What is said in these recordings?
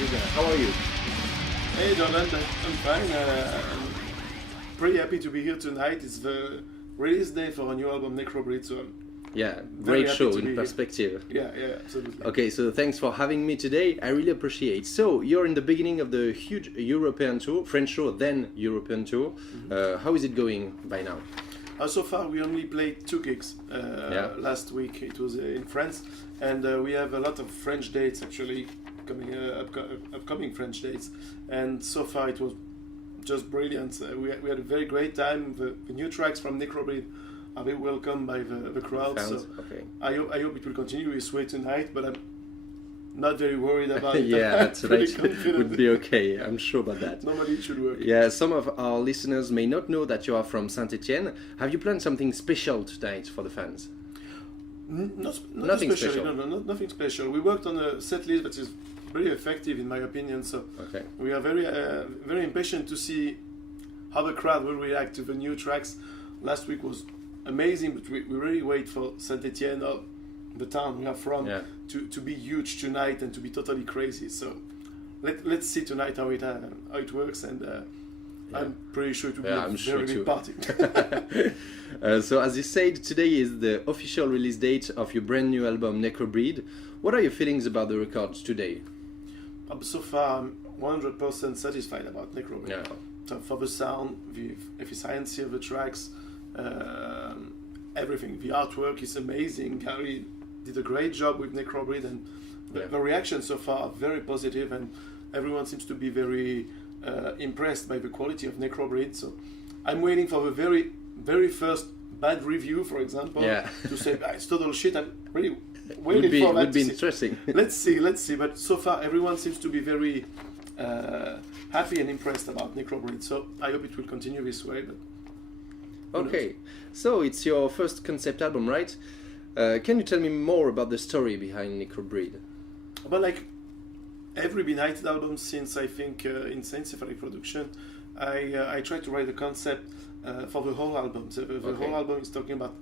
Julien. How are you? Hey Jordan, I'm fine. I'm pretty happy to be here tonight. It's the release day for a new album, Necrobreed, so I'm Yeah, very great happy show to in be perspective. here. Yeah, absolutely. Okay, so thanks for having me today. I really appreciate. So you're in the beginning of the huge European tour, French tour, then European tour. How is it going by now? So far, we only played 2 gigs last week. It was in France, and we have a lot of French dates actually coming, upcoming French dates. And so far, it was just brilliant. We had a very great time. The new tracks from Necrobreed are very welcome by the crowd. Fans? So Okay. I hope it will continue this way tonight. But I'm not very worried about it. Yeah, I'm pretty tonight confident. would be okay. I'm sure about that. Normally it should work. Yeah, some of our listeners may not know that you are from Saint-Etienne. Have you planned something special tonight for the fans? Nothing special. No, nothing special. We worked on a set list that is very effective in my opinion. So Okay. we are very impatient to see how the crowd will react to the new tracks. Last week was amazing, but we really wait for Saint-Etienne, or the town we are from, to be huge tonight and to be totally crazy. So let's see tonight how it works, and I'm pretty sure it will be a very big party. So as you said, today is the official release date of your brand new album Necrobreed. What are your feelings about the records today? So far, I'm 100% satisfied about Necrobreed. Yeah. So for the sound, the efficiency of the tracks, everything. The artwork is amazing. Gary did a great job with Necrobreed, and the reaction so far are very positive, and everyone seems to be very impressed by the quality of Necrobreed. So I'm waiting for the very first bad review, for example, to say it's total shit. I'm really waiting for that. Would be interesting. Let's see. But so far, everyone seems to be very happy and impressed about Necrobreed. So I hope it will continue this way. But okay, so it's your first concept album, right? Can you tell me more about the story behind Necrobreed? But like every Benighted album since I think in 17Fev2017 production, I try to write a concept for the whole album. So the whole album is talking about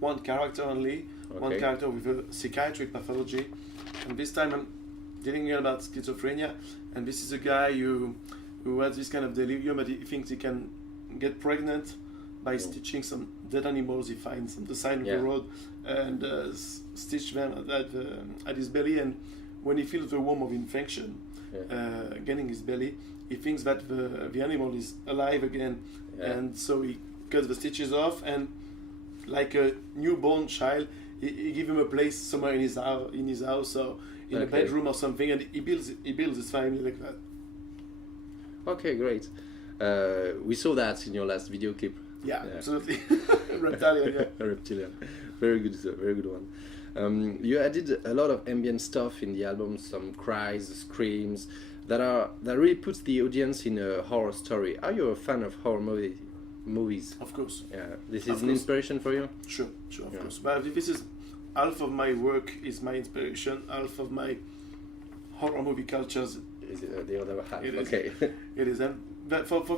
one character only, one character with a psychiatric pathology, and this time I'm dealing about schizophrenia, and this is a guy who has this kind of delirium, but he thinks he can get pregnant by stitching some dead animals he finds on the side of the road, and stitch them at his belly, and when he feels the warmth of infection getting his belly, he thinks that the animal is alive again, and so he cuts the stitches off, and like a newborn child, he gives him a place somewhere in his house, or in a bedroom or something, and he builds his family like that. Okay, great. We saw that in your last video clip. Yeah, absolutely. Reptilian, Reptilian. Very good one. You added a lot of ambient stuff in the album, some cries, screams, that really puts the audience in a horror story. Are you a fan of horror movies? Of course. Yeah. This is an inspiration for you? Sure, of course. But this is half of my work is my inspiration, half of my horror movie cultures is the other half. It is. Okay. It is, and but for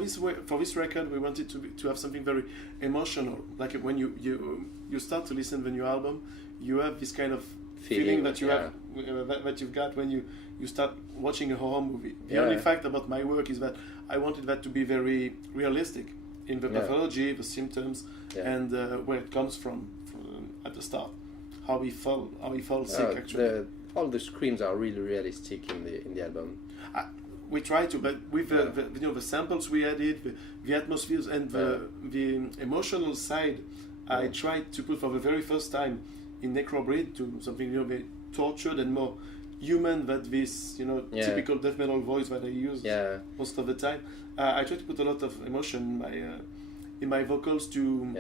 this record, we wanted to have something very emotional. Like when you start to listen to the new album, you have this kind of feeling that you have that you've got when you start watching a horror movie. The only fact about my work is that I wanted that to be very realistic in the pathology, the symptoms, and where it comes from at the start, how he falls sick. Actually, all the screams are really realistic in the album. We try to, but with the samples we added, the atmospheres, and the emotional side, I tried to put for the very first time in Necrobreed to something very tortured and more human than this typical death metal voice that I use most of the time. I try to put a lot of emotion in my vocals to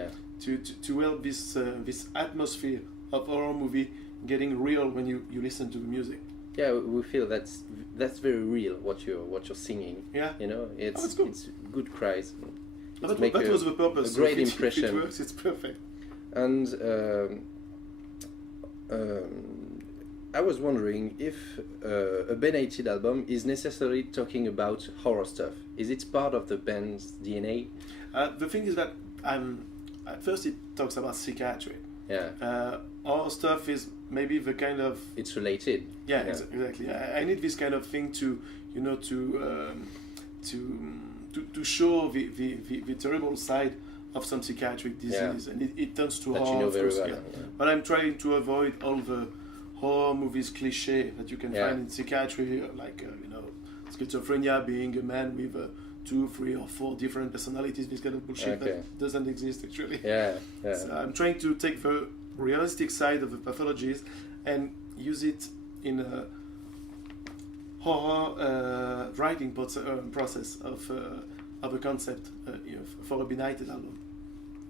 help this atmosphere of horror movie getting real when you listen to the music. Yeah, we feel that's very real what you're singing. Yeah, it's cool. It's good cries. That was the purpose. A great if impression. If it works, it's perfect. And I was wondering if a Benighted album is necessarily talking about horror stuff. Is it part of the band's DNA? The thing is that at first it talks about psychiatry. Yeah. Our stuff is maybe the kind of It's related. yeah. Exactly. I need this kind of thing to to show the terrible side of some psychiatric disease, and it turns to that horror, you know of very course, well. yeah. Yeah. But I'm trying to avoid all the horror movies cliche that you can find in psychiatry, like schizophrenia being a man with 2, 3, or 4 different personalities. This kind of bullshit that doesn't exist actually. Yeah. So I'm trying to take the realistic side of the pathologies and use it in a horror writing process of a concept for a Benighted album.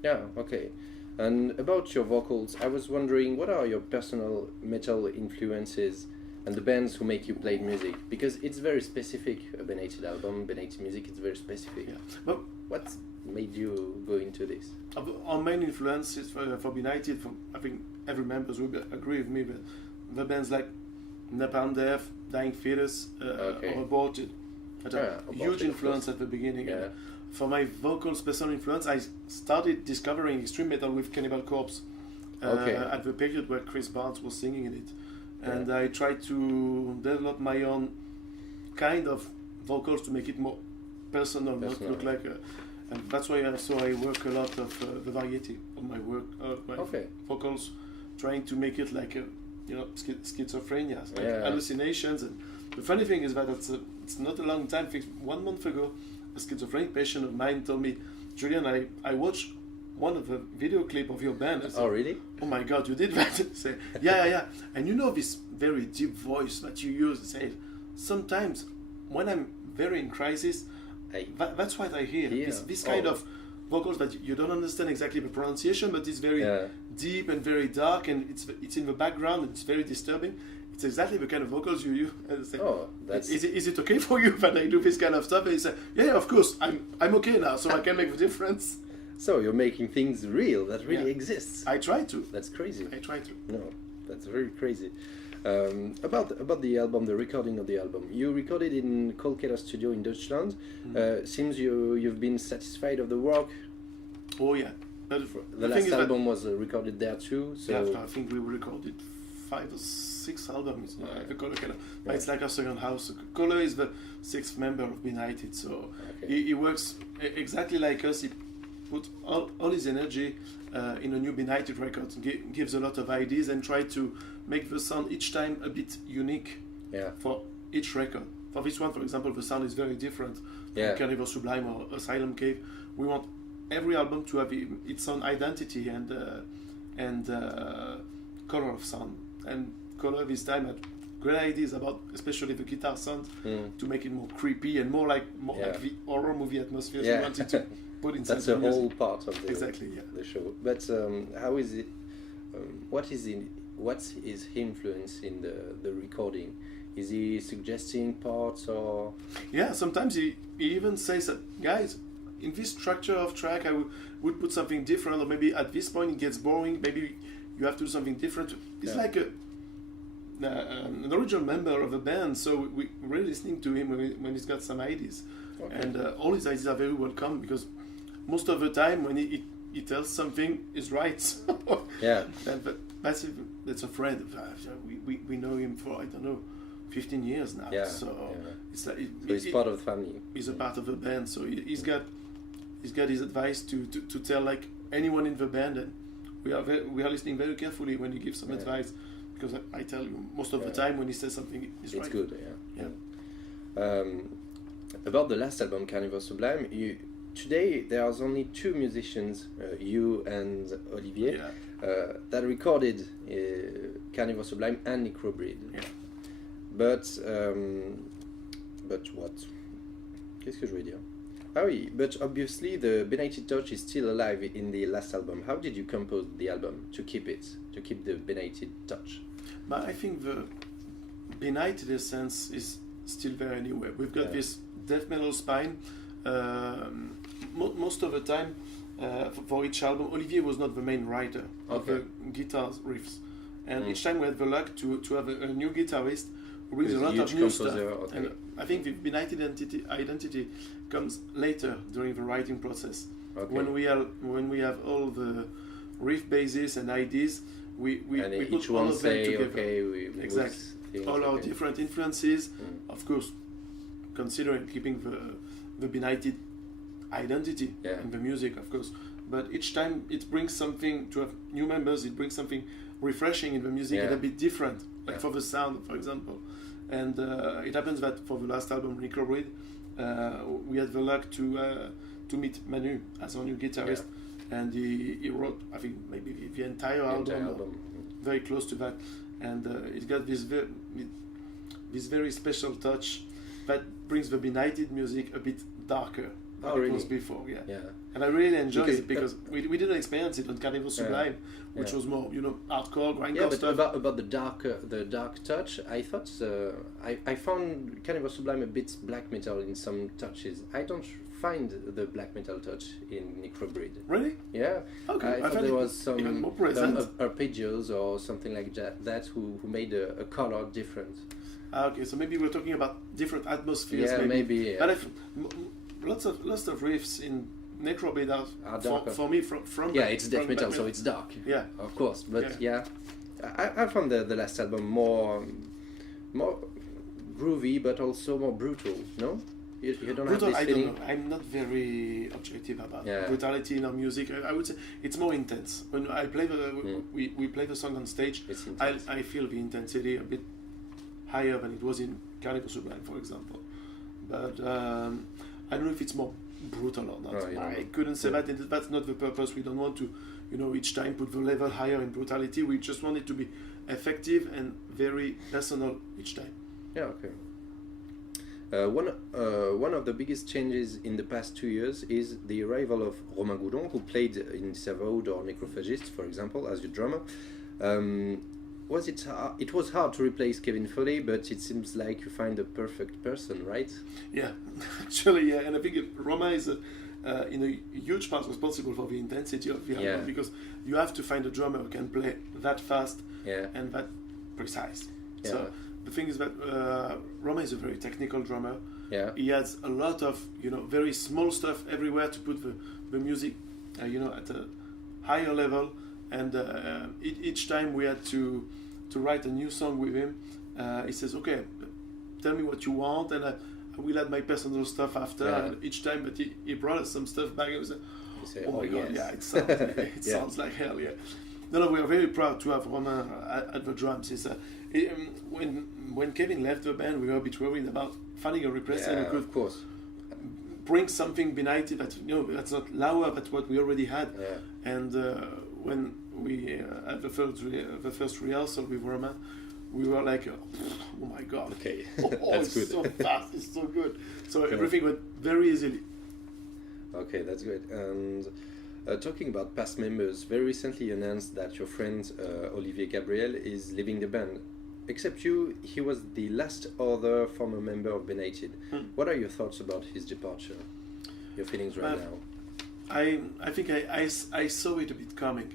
Yeah, okay. And about your vocals, I was wondering, what are your personal metal influences and the bands who make you play music? Because it's very specific, a Benighted album, Benighted music, it's very specific. Yeah. Well, what made you go into this? Our main influences for Benighted, I think every member will agree with me, but the bands like Napalm Death, Dying Fetus, or Aborted, that are huge influence at the beginning. Yeah. For my vocals, personal influence, I started discovering extreme metal with Cannibal Corpse at the period where Chris Barnes was singing in it. And I tried to develop my own kind of vocals to make it more personal, not look like and that's why I work a lot of the variety of my work, my vocals, trying to make it like schizophrenia, like hallucinations. And the funny thing is that it's not a long time. 1 month ago, a schizophrenic patient of mine told me, Julien, I watched one of the video clip of your band. I said, oh, really? Oh my God, you did that? Say, yeah. And you know this very deep voice that you use. Say, sometimes when I'm very in crisis, that's what I hear. This kind of vocals that you don't understand exactly the pronunciation, but it's very deep and very dark, and it's in the background, and it's very disturbing. It's exactly the kind of vocals you use. And say, is it okay for you that I do this kind of stuff? And you say, yeah, of course, I'm okay now, so I can make the difference. So you're making things real that really exists. I try to. That's crazy. I try to. No, that's very crazy. About the album, the recording of the album, you recorded in Kolkata studio in Deutschland. Seems you've been satisfied of the work. Oh yeah. The last album was recorded there too. So yeah, I think we recorded 5 or 6 albums. The Kolkata. But it's like a second house. Kola is the 6th member of Benighted, so he works exactly like us. He put all his energy in a new Benighted record, gives a lot of ideas, and try to make the sound each time a bit unique for each record. For this one, for example, the sound is very different from Carnivore Sublime or Asylum Cave. We want every album to have its own identity and color of sound. And Color this time had great ideas about, especially the guitar sound, to make it more creepy and more like the horror movie atmosphere we wanted to put inside. That's a whole part of the the show. But how is it? What is his influence in the recording? Is he suggesting parts or? Yeah, sometimes he even says that, guys, in this structure of track, I would put something different, or maybe at this point it gets boring. Maybe you have to do something different. It's like an original member of a band, so we're really listening to him when he's got some ideas, and all his ideas are very welcome, because most of the time when he tells something is right. That's a friend. We know him for, I don't know, 15 years now. It's like he's part of the family. He's a part of the band, so he's got his advice to tell like anyone in the band, and we are listening very carefully when he gives some advice, because I tell you, most of the time when he says something, it's right. It's good. About the last album, Carnivore Sublime, today there's only 2 musicians, you and Olivier, that recorded Carnivore Sublime and Necrobreed. But what? Qu'est-ce que je voulais dire? Ah oui, but obviously the Benighted touch is still alive in the last album. How did you compose the album to keep the Benighted touch? But I think the Benighted essence is still there anyway. We've got this death metal spine. Most of the time, for each album, Olivier was not the main writer of the guitar riffs, and each time we had the luck to have a new guitarist who brings a lot of new stuff. And I think the Benighted identity comes later during the writing process, when we have all the riff bases and ideas. We put each all one of them say, together. okay, we Exactly. things, All our okay. different influences, of course, considering keeping the Benighted identity in the music, of course. But each time it brings something to have new members, it brings something refreshing in the music and a bit different, like for the sound, for example. And it happens that for the last album, Necrobreed, we had the luck to meet Manu as our new guitarist, and he wrote, I think, maybe the entire album, very close to that, and it got this very special touch that brings the Benighted music a bit darker than it was before. And I really enjoyed it because we didn't experience it on Carnival Sublime, which was more, you know, hardcore, grindcore stuff. About the dark touch, I thought I found Carnival Sublime a bit black metal in some touches. I don't find the black metal touch in Necrobreed. Really? Yeah. Okay. I thought there was some present. arpeggios or something like that who made a color different. Okay, so maybe we're talking about different atmospheres. Yeah, maybe. But lots of riffs in Necrobreed are darker. For me from it's death metal, so it's dark. Yeah, of course. But I found the last album more groovy, but also more brutal. No, you don't brutal, have this feeling. I don't know. I'm not very objective about brutality in our music. I would say it's more intense. When I play we play the song on stage, I feel the intensity a bit higher than it was in Carnival Sublime, for example. But I don't know if it's more brutal or not. I couldn't say that. And that's not the purpose. We don't want to, you know, each time put the level higher in brutality. We just want it to be effective and very personal each time. Yeah, okay. One of the biggest changes in the past 2 years is the arrival of Romain Goudon, who played in 17Fev2017 or Necrophagist, for example, as your drummer. It was hard to replace Kevin Foley, but it seems like you find the perfect person, right? Yeah, actually, and I think Romain is in a huge part responsible for the intensity of the album, because you have to find a drummer who can play that fast and that precise. So the thing is that Romain is a very technical drummer. He adds a lot of, you know, very small stuff everywhere to put the music, you know, at a higher level. And each time we had to write a new song with him, he says, okay, tell me what you want, and I will add my personal stuff after. And each time, but he brought us some stuff back, and we said, oh my God, it sounds like hell, No, we are very proud to have Romain at the drums. When Kevin left the band, we were a bit worried about finding a replacement who could, of course, bring something Benighted that, you know, that's not lower than what we already had. And when we had the first rehearsal with Romain, we were like, oh my God, that's good. It's so fast, it's so good. So everything went very easily. Okay, that's good. And talking about past members, very recently you announced that your friend Olivier Gabriel is leaving the band. Except you, he was the last other former member of Benighted. What are your thoughts about his departure? Your feelings right now? I think I saw it a bit coming.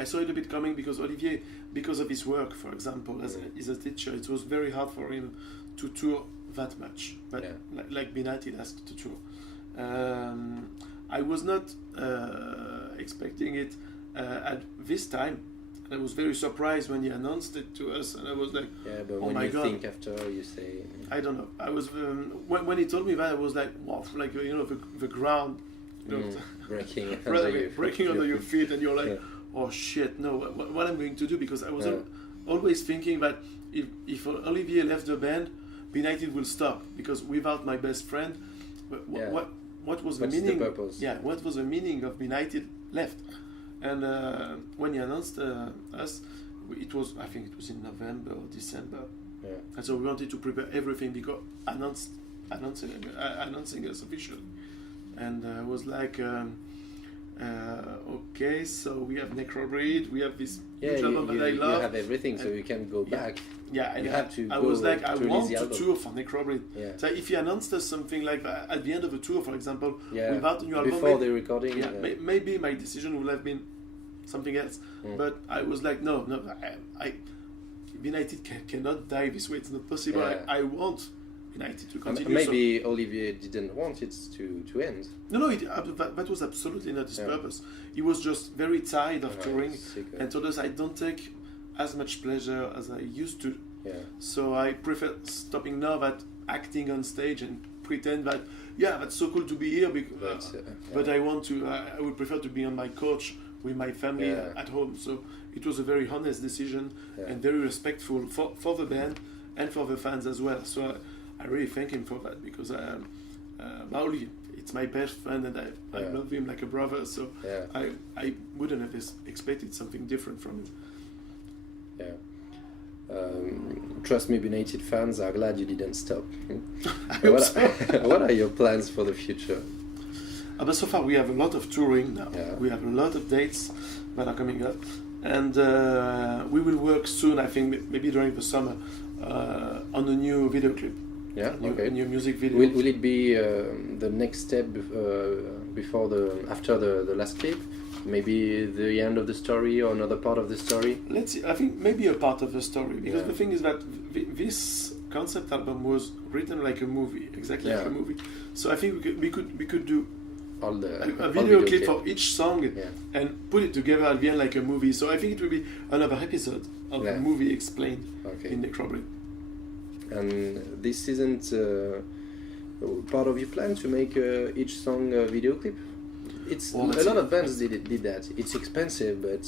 I saw it a bit coming because Olivier, because of his work, for example, as a teacher, it was very hard for him to tour that much. But like Benighted has to tour. I was not expecting it at this time. I was very surprised when he announced it to us, and I was like, but "Oh when my you God!" think after, you say, "I don't know." I was when he told me that, I was like, "Wow!" Like, you know, the ground, you know, breaking under your feet, and you're like, "Oh shit! No, what I'm going to do?" Because I was always thinking that if Olivier left the band, Benighted will stop, because without my best friend, what was the meaning? The purpose? What was the meaning of Benighted left? And when he announced us, I think it was in November or December. And so we wanted to prepare everything because announcing us officially. And I was like, okay, so we have Necrobreed, we have this huge album that I love. You have everything, so you can go back. I was like, I want to tour for Necrobreed. So if he announced us something like that at the end of a tour, for example, without a new album, before the recording, maybe my decision would have been something else. But I was like, no, Benighted cannot die this way. It's not possible. I want, Benighted to continue. Maybe Olivier didn't want it to end. No, that was absolutely not his purpose. He was just very tired of touring and told us, I don't take as much pleasure as I used to. Yeah. So I prefer stopping now at acting on stage and pretend that, that's so cool to be here, but I would prefer to be on my couch with my family at home. So it was a very honest decision and very respectful for the band and for the fans as well. So I really thank him for that, because Mauli, it's my best friend and I love him like a brother. So I wouldn't have expected something different from him. Yeah. Trust me, Benighted fans are glad you didn't stop. What are your plans for the future? But so far we have a lot of touring now. We have a lot of dates that are coming up, and we will work soon, I think maybe during the summer, on a new video clip. A new music video. Will it be the next step after the last clip? Maybe the end of the story or another part of the story? Let's see. I think maybe a part of the story, because the thing is that this concept album was written like a movie, exactly like a movie. So I think we could do a video clip for each song and put it together at the end like a movie. So I think it will be another episode of the movie explained in Necrobrain. And this isn't part of your plan to make each song a video clip? It's a lot of bands did that. It's expensive, but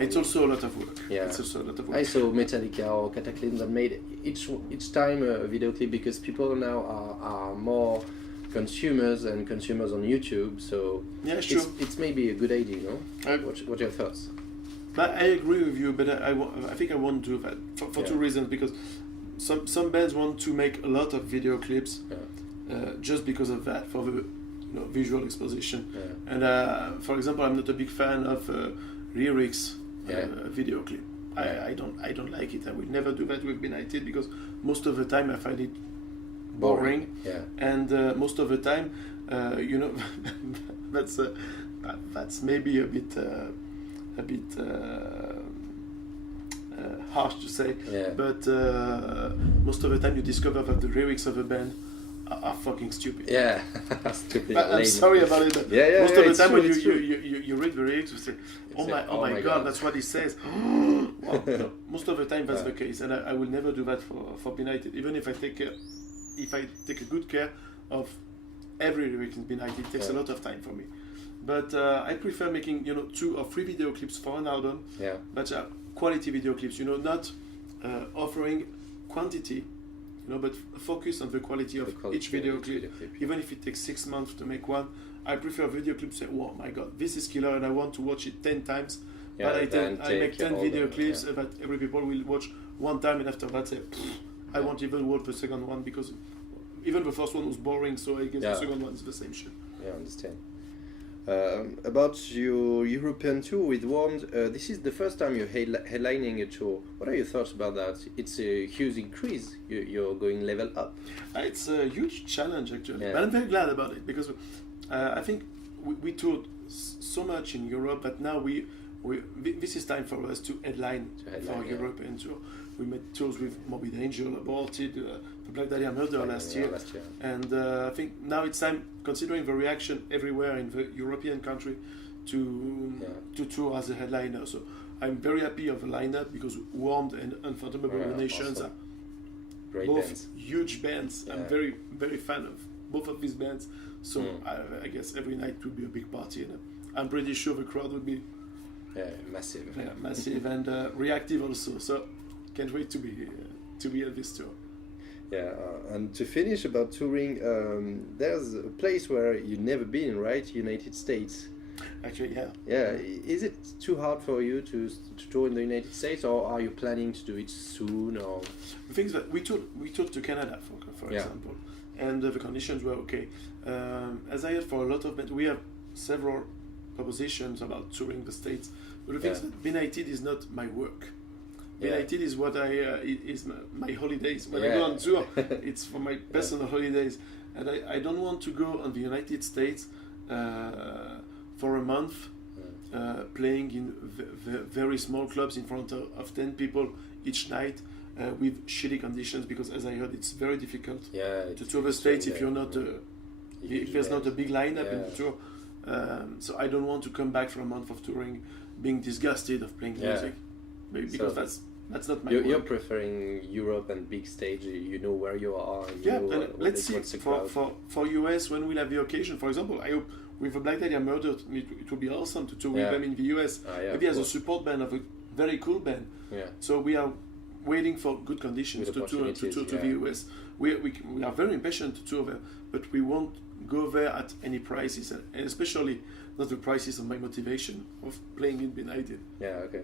it's also a lot of work. It's also a lot of work. I saw Metallica or Cataclysm that made each time a video clip, because people now are more consumers on YouTube. So it's maybe a good idea, What are your thoughts? But I agree with you, but I think I won't do that for two reasons. Because some bands want to make a lot of video clips just because of that, for the visual exposition. And for example, I'm not a big fan of lyrics video clip. I don't like it. I will never do that with Benighted, because most of the time I find it boring. And most of the time, that's maybe a bit harsh to say, but most of the time you discover that the lyrics of a band are fucking stupid. Stupid. I'm sorry about it, but most of the time when you read the lyrics, you say, oh my god, that's what he says. Most of the time that's the case, and I will never do that for Benighted. Even if I take a good care of every lyric in Benighted, it takes a lot of time for me. But I prefer making 2 or 3 video clips for an album, but quality video clips. Not offering quantity, but focus on the quality of each video clip. Even if it takes 6 months to make one, I prefer video clips. Say, oh my god, this is killer, and I want to watch it 10 times. But I make 10 video clips that every people will watch one time, and after that say, I won't even watch the second one, because even the first one was boring. So I guess the second one is the same shit. I understand. About your European tour with Warmed, this is the first time you're headlining a tour. What are your thoughts about that? It's a huge increase. You're going level up. It's a huge challenge, actually. But I'm very glad about it, because I think we toured so much in Europe that now this is time for us to headline for European tour. We made tours with Morbid Angel, Aborted, the Black Dahlia Murder last year. And I think now it's time, considering the reaction everywhere in the European country, to tour as a headliner. So I'm very happy of the lineup, because Warmed and Unfathomable Nations are both bands. Huge bands. I'm very, very fan of both of these bands. So I guess every night will be a big party, and I'm pretty sure the crowd will be massive. Massive and reactive also. So can't wait to be at this tour. And to finish about touring, there's a place where you've never been, right? United States. Actually, Is it too hard for you to tour in the United States, or are you planning to do it soon? Or the things that we toured to Canada, for example, and the conditions were okay. As I had for a lot of bands, we have several propositions about touring the States, but the thing is that Benighted is not my work. Benighted is what is my holidays. When I go on tour, it's for my personal holidays, and I don't want to go on the United States for a month, playing in very small clubs in front of 10 people each night, with shitty conditions, because as I heard, it's very difficult Yeah, to tour the States if yeah. you're not if there's not a big lineup in Yeah. the tour. So I don't want to come back from a month of touring being disgusted of playing Yeah. music, because So that's not my You're work. preferring Europe and big stage. You know where you are. And Yeah, you know and let's see what's the for, crowd. for US when we'll have the occasion. For example, I hope with the Black Dahlia Murder, it would be awesome to tour with Yeah. them in the US. Yeah, Maybe of as a course. support band of a very cool band. Yeah. So we are waiting for good conditions Good to tour opportunities, to the US. We are very impatient to tour there, but we won't go there at any prices, and especially not the prices of my motivation of playing in Benighted. Yeah, okay.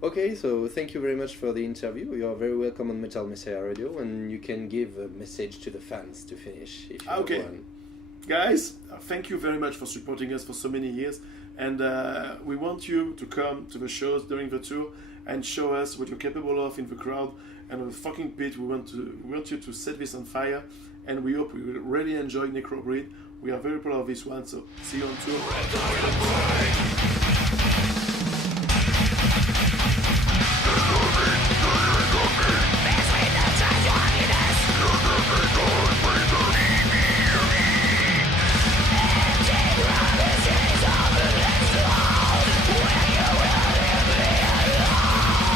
Okay, so thank you very much for the interview. You are very welcome on Metal Messiah Radio, and you can give a message to the fans to finish if you Okay. have one. Guys, thank you very much for supporting us for so many years, and we want you to come to the shows during the tour and show us what you're capable of in the crowd and on the fucking pit. We want you to set this on fire, and we hope you will really enjoy Necrobreed. We are very proud of this one, so see you on tour.